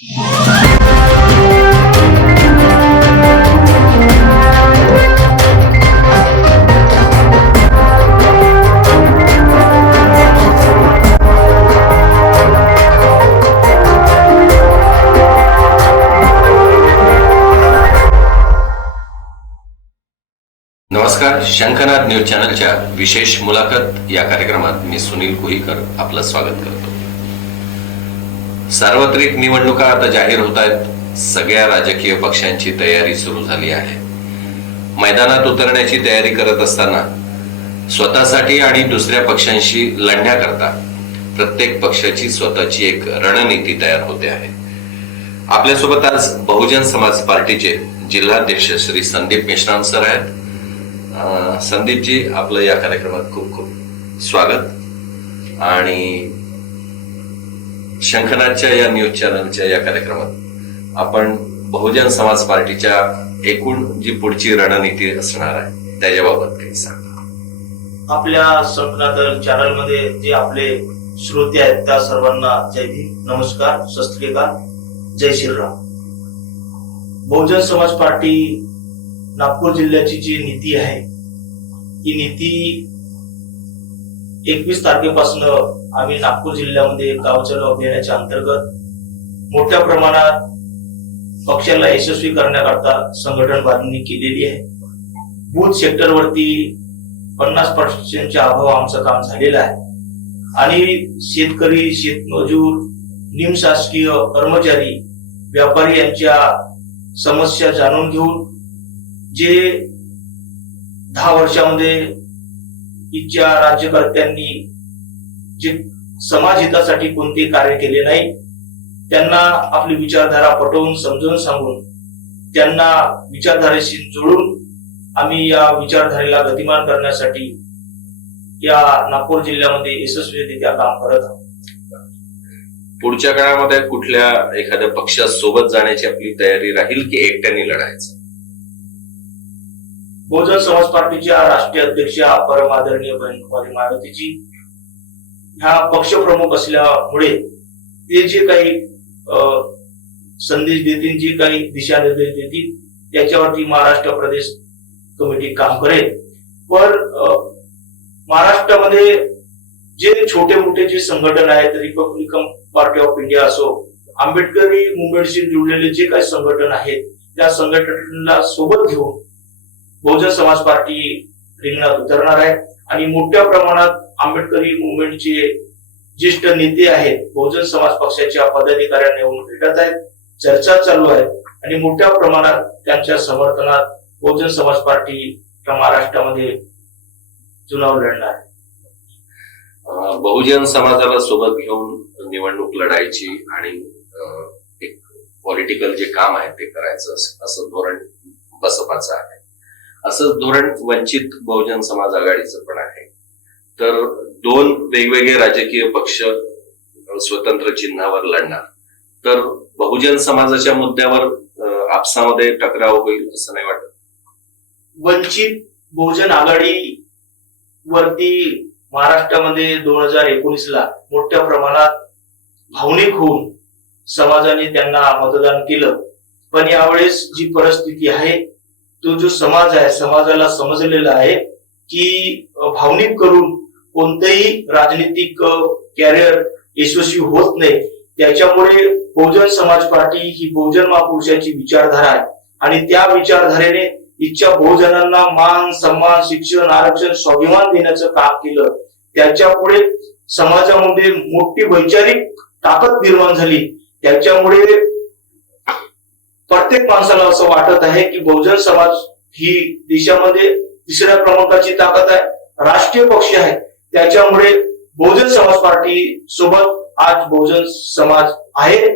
नमस्कार शंखनाथ न्यूज चॅनलच्या विशेष मुलाखत या कार्यक्रमात मी सुनील कुहीकर आपलं स्वागत करतो. सार्वत्रिक निवडणुका आता जाहीर होत आहेत. सगळ्या राजकीय पक्षांची तयारी सुरू झाली आहे. मैदानात उतरण्याची तयारी करत असताना स्वतःसाठी आणि दुसऱ्या पक्षांशी लढण्याकरता प्रत्येक पक्षाची स्वतःची एक रणनीती तयार होते आहे. आपल्यासोबत आज बहुजन समाज पार्टीचे जिल्हाध्यक्ष श्री संदीप मेश्राम सर आहेत. संदीपजी आपलं या कार्यक्रमात खूप खूप स्वागत. आणि शंखनाथच्या या न्यूज चॅनलच्या या कार्यक्रमात आपण बहुजन समाज पार्टीच्या एकूण जी पुढची रणनीती असणार आहे त्याच्याबाबत काही सांगा. आपल्या संपनादल चॅनलमध्ये जे आपले श्रोते आहेत त्या सर्वांना जय भीम नमस्कार शस्त्रिकाल जय श्रीराम. बहुजन समाज पार्टी नागपूर जिल्ह्याची जी नीती आहे ही नीती एकवीस तारखेपासून आम्ही नागपूर जिल्ह्यामध्ये गावचलो अभियानाच्या अंतर्गत मोठ्या प्रमाणात पक्षाला यशस्वी करण्याकरता संघटन बांधणी केलेली आहे. बूथ सेक्टरवरती पन्नास पर्सेंटच्या अभाव आमचं काम झालेलं आहे. आणि शेतकरी शेतमजूर निमशासकीय कर्मचारी व्यापारी यांच्या समस्या जाणून घेऊन जे दहा वर्षामध्ये इथच्या राज्यकर्त्यांनी जे समाज हितासाठी कोणते कार्य केले नाही त्यांना आपली विचारधारा पटवून समजून सांगून त्यांना विचारधारेशी जोडून आम्ही या विचारधारेला गतिमान करण्यासाठी या नागपूर जिल्ह्यामध्ये यशस्वीरित्या काम करत आहोत. पुढच्या काळामध्ये कुठल्या एखाद्या पक्षासोबत जाण्याची आपली तयारी राहील की एकट्याने लढायचं? बहुजन समाज पार्टीच्या राष्ट्रीय अध्यक्षा परमादरणीय बहिणकुमारी मारुतीजी. ह्या पक्षप्रमुख असल्यामुळे ते जे काही अं, संदेश देतील जे काही दिशानिर्देश देतील त्याच्यावरती महाराष्ट्र प्रदेश कमिटी काम करेल. पण महाराष्ट्रामध्ये जे छोटे मोठे जे संघटन आहेत रिपब्लिकन पार्टी ऑफ इंडिया असो आंबेडकरी मुवमेंटशी जुळलेले जे काही संघटन आहेत त्या संघटनेला सोबत घेऊन बहुजन समाज पार्टी रिंगणात उतरणार आहे. आणि मोठ्या प्रमाणात आंबेडकरी मुवमेंटचे ज्येष्ठ नेते आहेत बहुजन समाज पक्षाच्या पदाधिकाऱ्यांना येऊन भेटत आहेत. चर्चा चालू आहे. आणि मोठ्या प्रमाणात त्यांच्या समर्थनात बहुजन समाज पार्टी महाराष्ट्रामध्ये चुनाव लढणार आहे. बहुजन समाजाला सोबत घेऊन निवडणूक लढायची आणि एक पॉलिटिकल जे काम आहे ते करायचं असं धोरण बसपाचं आहे. असं धोरण वंचित बहुजन समाज आघाडीचं पण आहे. तर दोन वेगवेगळे राजकीय पक्ष स्वतंत्र चिन्हावर लढणार. तर बहुजन समाजाच्या मुद्द्यावर आपसामध्ये टकराव होईल असं नाही वाटत? वंचित बहुजन आघाडी वरती महाराष्ट्रामध्ये दोन हजार एकोणीस ला मोठ्या प्रमाणात भावनिक होऊन समाजाने त्यांना मतदान केलं. पण यावेळेस जी परिस्थिती आहे तो जो समाज आहे समाजाला समजलेला आहे की भावनिक करून कोणतेही राजनीतिक कॅरियर यशस्वी होत नाही त्याच्यामुळे बहुजन समाज पार्टी ही बहुजन महापुरुषाची विचारधारा आहे. आणि त्या विचारधारेने इच्छा बहुजनांना मान सन्मान शिक्षण आरक्षण स्वाभिमान देण्याचं काम केलं. त्याच्यामुळे समाजामध्ये मोठी वैचारिक ताकद निर्माण झाली. त्याच्यामुळे प्रत्येक माणसाला असं वाटत आहे की बहुजन समाज ही देशामध्ये तिसऱ्या क्रमांकाची ताकद आहे. राष्ट्रीय पक्ष आहे. त्याच्यामुळे बहुजन समाज पार्टी सोबत आज बहुजन समाज आहे.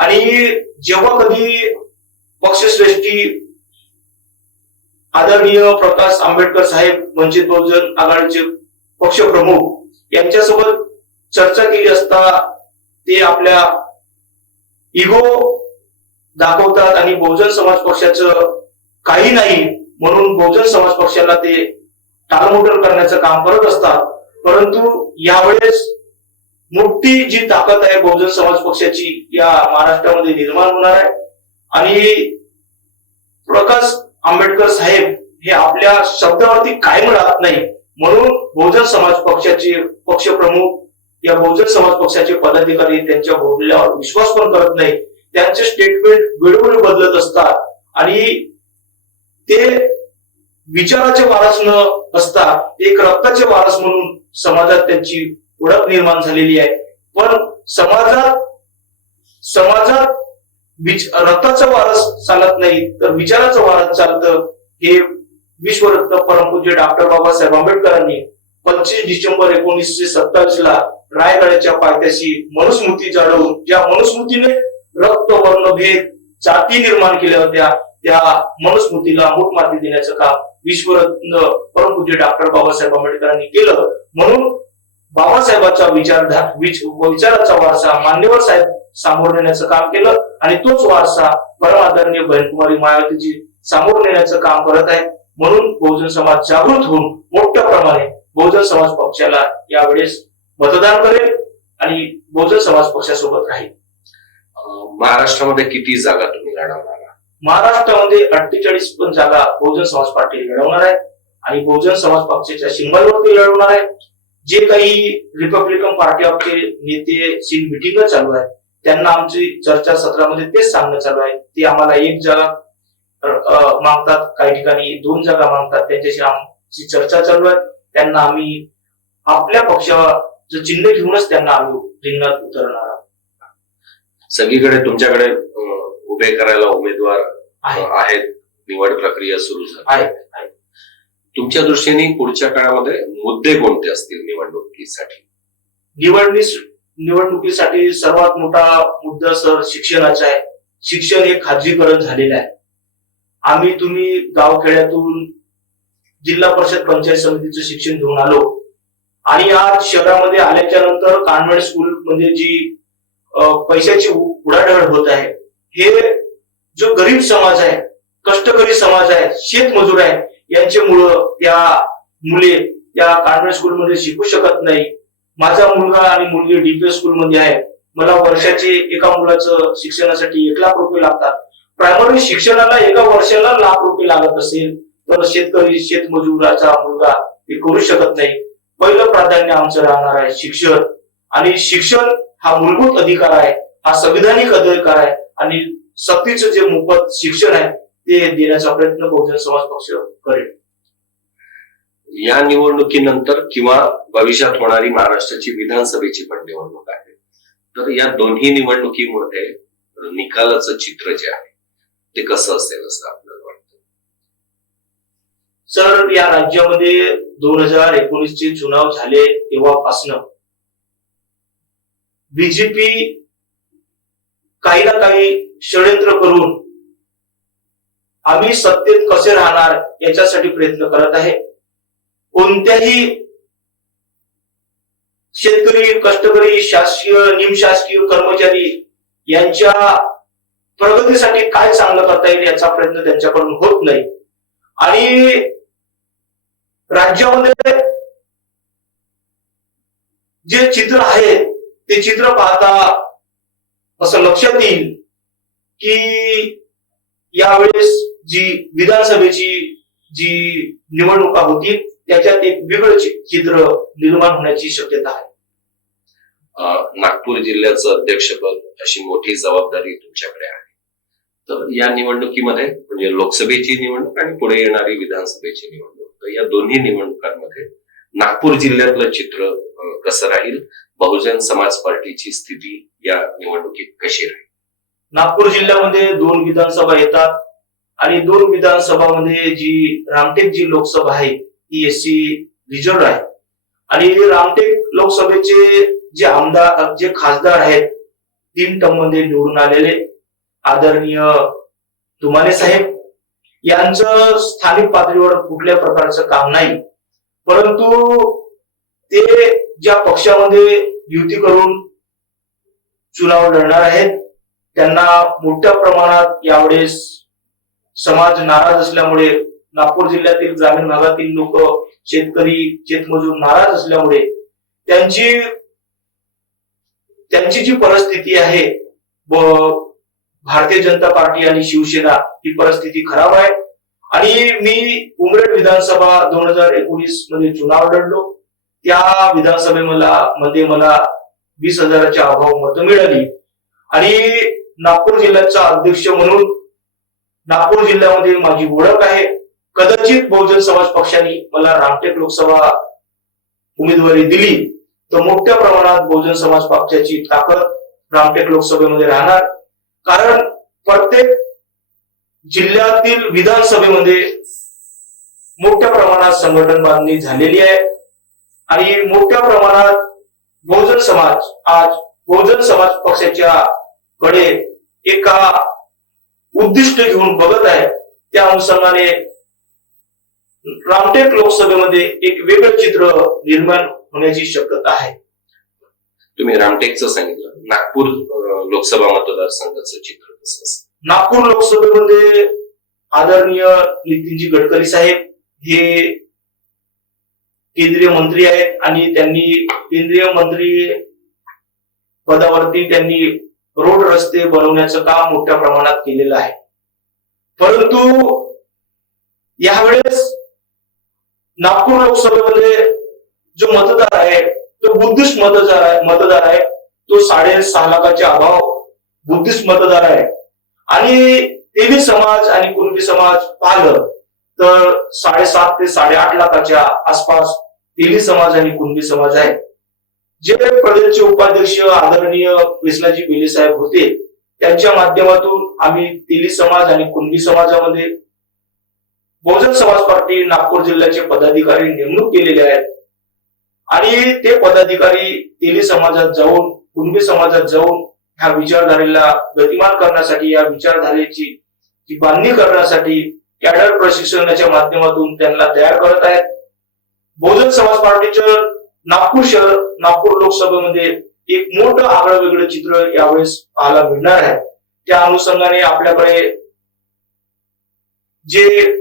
आणि जेव्हा कधी पक्षश्रेष्ठी आदरणीय प्रकाश आंबेडकर साहेब वंचित बहुजन आघाडीचे पक्षप्रमुख यांच्यासोबत चर्चा केली असता ते आपल्या इगो दाखवतात आणि बहुजन समाज पक्षाचं काही नाही म्हणून बहुजन समाज पक्षाला ते टाळमोटर करण्याचं काम करत असतात. परंतु यावेळेस मोठी जी ताकद आहे बहुजन समाज पक्षाची या महाराष्ट्रामध्ये निर्माण होणार आहे. आणि प्रकाश आंबेडकर साहेब हे आपल्या शब्दावरती कायम राहत नाही. म्हणून बहुजन समाज पक्षाचे पक्षप्रमुख या बहुजन समाज पक्षाचे पदाधिकारी त्यांच्या बोलण्यावर विश्वास पण करत नाही त्यांचे स्टेटमेंट वेळोवेळी बदलत असतात. आणि ते विचाराचे वारस न असता एक रक्ताचे वारस म्हणून समाजात त्यांची ओळख निर्माण झालेली आहे. पण समाजात समाजात रक्ताचा वारस चालत नाही तर विचाराचं वारस चालतं हे विश्वरत्न परमपूज्य डॉक्टर बाबासाहेब आंबेडकरांनी पंचवीस डिसेंबर एकोणीसशे सत्तावीस ला रायगडाच्या पायथ्याशी मनुस्मृती जाळवून ज्या मनुस्मृतीने रक्त वर्णभेद जाती निर्माण केल्या होत्या. त्या मनुस्मृतीला मूठ माती देण्याचं काम विश्वरत्न परमपूज्य डॉक्टर बाबासाहेब आंबेडकरांनी केलं. म्हणून बाबासाहेबांचा विचारधार विच- विचाराचा वारसा मान्यवर साहेब सामोर नेण्याचं काम केलं आणि तोच वारसा परमादरणीय बहिणकुमारी मायावतीजी सामोर नेण्याचं काम करत आहे म्हणून बहुजन समाज जागृत होऊन मोठ्या प्रमाणे बहुजन समाज पक्षाला यावेळेस मतदान करेल आणि बहुजन समाज पक्षासोबत राहील. महाराष्ट्रामध्ये किती जागा तुम्ही लढवणार महाराष्ट्रामध्ये अठ्ठेचाळीस पण जागा बहुजन समाज पार्टी लढवणार आहे आणि बहुजन समाज पक्षाच्या शिंगलवरती लढवणार आहे. जे काही रिपब्लिकन पार्टी ऑफचे नेते सी मिटिंग चालू आहे त्यांना आमची चर्चा सत्रामध्ये तेच सांगणं चालू आहे. ते आम्हाला एक जागा मागतात. काही ठिकाणी दोन जागा मागतात. त्यांच्याशी आमची चर्चा चालू आहे. त्यांना आम्ही आपल्या पक्षाचं चिन्ह घेऊनच त्यांना आम्ही रिंगणात उतरणार सगळीकडे तुमच्याकडे उभे करायला उमेदवार आहेत. निवड प्रक्रिया सुरू झाली. तुमच्या दृष्टीने पुढच्या काळामध्ये मुद्दे कोणते असतील निवडणुकीसाठी? निवडणूक निवडणुकीसाठी सर्वात मोठा मुद्दा सर शिक्षणाचा आहे. शिक्षण हे खाजगीकरण झालेलं आहे. आम्ही तुम्ही गावखेड्यातून जिल्हा परिषद पंचायत समितीचं शिक्षण घेऊन आलो. आणि आज शहरामध्ये आल्याच्यानंतर कॉन्व्हेंट स्कूल मध्ये जी पैशाची उडाढळ होत आहे. हे जो गरीब समाज आहे कष्टकरी समाज आहे शेतमजूर आहे यांचे मुलं या मुले या कॉन्व्हेंट स्कूलमध्ये शिकू शकत नाही. माझा मुलगा आणि मुलगी डीपीएस स्कूल मध्ये आहे. मला वर्षाचे एका मुलाचं शिक्षणासाठी एक लाख रुपये लागतात. प्रायमरी शिक्षणाला एका वर्षाला लाख रुपये लागत असेल तर शेतकरी शेतमजुराचा मुलगा ते करू शकत नाही. पहिलं प्राधान्य आमचं राहणार आहे शिक्षण. आणि शिक्षण हा मूलभूत अधिकार आहे हा संविधानिक अधिकार आहे आणि सक्तीचं जे मोफत शिक्षण आहे ते देण्याचा प्रयत्न बहुजन समाज पक्ष करेल. या निवडणुकीनंतर किंवा भविष्यात होणारी महाराष्ट्राची विधानसभेची पण निवडणूक आहे. तर या दोन्ही निवडणुकीमध्ये निकालाचं चित्र जे आहे ते कसं असेल असं आपल्याला वाटतं? सर या राज्यामध्ये दोन हजार एकोणीस चे चुनाव झाले तेव्हापासनं बीजेपी काही ना काही षडयंत्र करून आम्ही सत्तेत कसे राहणार याच्यासाठी प्रयत्न करत आहे. कोणत्याही शेतकरी कष्टकरी शासकीय निमशासकीय कर्मचारी यांच्या प्रगतीसाठी काय चांगलं करता येईल याचा प्रयत्न त्यांच्याकडून होत नाही. आणि राज्यामध्ये जे चित्र आहे ते चित्र पाहता असं लक्षात येईल की यावेळेस जी विधानसभेची जी निवडणुका होती त्याच्यात एक वेगळं चित्र निर्माण होण्याची शक्यता आहे. नागपूर जिल्ह्याचं अध्यक्षपद अशी मोठी जबाबदारी तुमच्याकडे आहे. तर या निवडणुकीमध्ये म्हणजे लोकसभेची निवडणूक आणि पुढे येणारी विधानसभेची निवडणूक तर या दोन्ही निवडणुकांमध्ये नागपूर जिल्ह्यातलं चित्र कसं राहील? बहुजन समाज पार्टीची स्थिती या निवडणुकीत कशी राहील? नागपूर जिल्ह्यामध्ये दोन विधानसभा येतात आणि दोन विधानसभामध्ये जी रामटेक जी लोकसभा आहे ती एससी रिझर्व आहे. आणि रामटेक लोकसभेचे जे आमदार जे खासदार आहेत तीन टर्ममध्ये निवडून आलेले. आदरणीय तुमाने साहेब यांचं स्थानिक पातळीवर कुठल्या प्रकारचं काम नाही. परंतु ते ज्या पक्षामध्ये युती करून चुनाव लढणार आहेत त्यांना मोठ्या प्रमाणात यावेळेस समाज नाराज असल्यामुळे नागपूर जिल्ह्यातील ग्रामीण भागातील लोक शेतकरी शेतमजूर नाराज असल्यामुळे त्यांची त्यांची जी परिस्थिती आहे व भारतीय जनता पार्टी आणि शिवसेना ही परिस्थिती खराब आहे. आणि मी उमरेड विधानसभा दोन हजार एकोणीसमध्ये चुनाव लढलो. त्या विधानसभे मला मध्ये मला वीस हजाराच्या अभाव मतं मिळाली. आणि नागपूर जिल्ह्याचा अध्यक्ष म्हणून नागपूर जिल्ह्यामध्ये माझी ओळख आहे. कदाचित बहुजन समाज पक्षाने मला रामटेक लोकसभा उमेदवारी दिली तर मोठ्या प्रमाणात बहुजन समाज पक्षाची ताकद रामटेक लोकसभेमध्ये राहणार. कारण प्रत्येक जिल्ह्यातील विधानसभेमध्ये मोठ्या प्रमाणात संघटन बांधणी झालेली आहे. आणि मोठ्या प्रमाणात बहुजन समाज आज बहुजन समाज पक्षाच्या कडे एका उद्दिष्ट घेऊन बघत आहे. त्या अनुषंगाने रामटेक लोकसभेमध्ये एक वेगळं चित्र निर्माण होण्याची शक्यता आहे. तुम्ही रामटेकचं सांगितलं. नागपूर लोकसभा मतदारसंघाचं चित्र कसं नागपूर लोकसभेमध्ये आदरणीय नितीनजी गडकरी साहेब हे केंद्रीय मंत्री आहेत आणि त्यांनी केंद्रीय मंत्री पदावरती त्यांनी रोड रस्ते बनवण्याचं काम मोठ्या प्रमाणात केलेलं आहे. परंतु यावेळेस नागपूर लोकसभेमध्ये जो मतदार आहे तो बुद्धिस्ट मतदार आहे मतदार आहे तो साडेसहा लाखाच्या अभाव बुद्धिस्ट मतदार आहे. आणि तेवी समाज आणि कुणबी समाज पाहिलं तर साडेसात ते साडेआठ लाखाच्या आसपास तेली समाज आणि कुणबी समाज आहे. जे प्रदेशचे उपाध्यक्ष आदरणीय कृष्णाजी बेले साहेब होते त्यांच्या माध्यमातून आम्ही तेली समाज आणि कुणबी समाजामध्ये बहुजन समाज पार्टी नागपूर जिल्ह्याचे पदाधिकारी नेमणूक केलेले आहेत आणि ते पदाधिकारी तेली समाजात जाऊन कुणबी समाजात जाऊन ह्या विचारधारेला गतिमान करण्यासाठी या विचारधारेची बांधणी करण्यासाठी कॅडर प्रशिक्षणाच्या माध्यमातून त्यांना तयार करत आहेत. बहुजन समाज पार्टीचं नागपूर शहर नागपूर लोकसभेमध्ये एक मोठं आगळं वेगळं चित्र यावेळेस पाहायला मिळणार आहे. त्या अनुषंगाने आपल्याकडे जे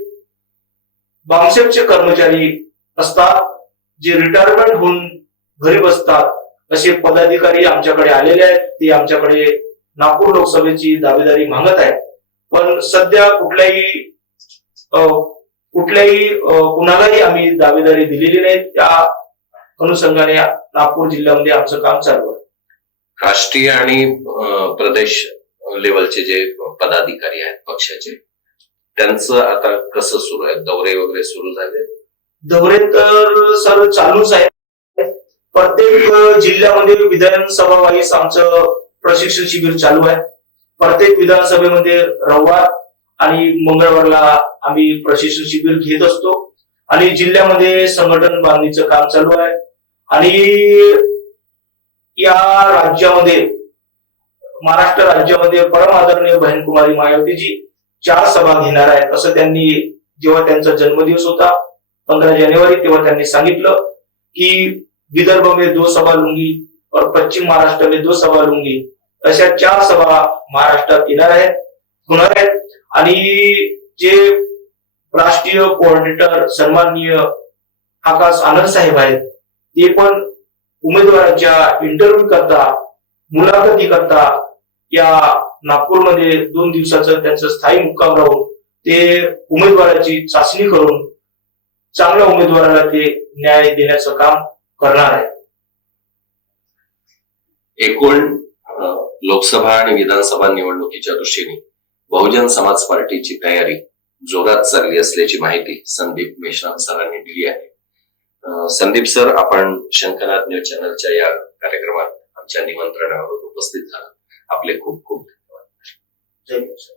बामसेपचे कर्मचारी असतात जे रिटायरमेंट होऊन घरी बसतात असे पदाधिकारी आमच्याकडे आलेले आहेत. ते आमच्याकडे नागपूर लोकसभेची दावेदारी मागत आहेत. पण सध्या कुठल्याही अं, कुठल्याही कुणालाही आम्ही दावेदारी दिलेली नाही. त्या अनुषंगाने नागपूर जिल्ह्यामध्ये आमचं काम चालू आहे. राष्ट्रीय आणि प्रदेश लेवलचे जे पदाधिकारी आहेत पक्षाचे त्यांचं आता कसं सुरू आहे? दौरे वगैरे सुरू झाले? दौरे तर सर चालूच आहे प्रत्येक जिल्ह्यामध्ये विधानसभा वाईस आमचं प्रशिक्षण शिबिर चालू आहे. प्रत्येक विधानसभेमध्ये रविवार आणि मंगळवारला आम्ही प्रशिक्षण शिबिर घेत असतो. आणि जिल्ह्यामध्ये संघटन बांधणीचं काम चालू आहे. आणि या राज्यामध्ये महाराष्ट्र राज्यामध्ये परम आदरणीय बहीण कुमारी मायावतीजी चार सभा घेणार आहेत असं त्यांनी जेव्हा त्यांचा जन्मदिवस होता पंधरा जानेवारी तेव्हा त्यांनी सांगितलं की विदर्भ में दो सभा लुंगी और पश्चिम महाराष्ट्र में दो सभा लुंगी. अशा चार सभा महाराष्ट्रात येणार आहेत होणार आहेत. आणि जे राष्ट्रीय कोऑर्डिनेटर सन्माननीय आकाश आनंद साहेब आहेत ते पण उमेदवारांच्या इंटरव्ह्यू करता मुलाखती करता या नागपूरमध्ये दोन दिवसाचं त्यांचं स्थायी मुक्काम राहून ते उमेदवाराची चाचणी करून चांगल्या उमेदवाराला ते न्याय देण्याचं काम करणार आहे एकूण लोकसभा आणि विधानसभा निवडणुकीच्या दृष्टीने बहुजन समाज पार्टीची तयारी जोरात चालली असल्याची माहिती संदीप मेश्राम सरांनी दिली आहे. संदीप सर आपण शंकरनाथ न्यूज चॅनलच्या या कार्यक्रमात आमच्या निमंत्रणावर उपस्थित झाला. आपले खूप खूप धन्यवाद. जय सर.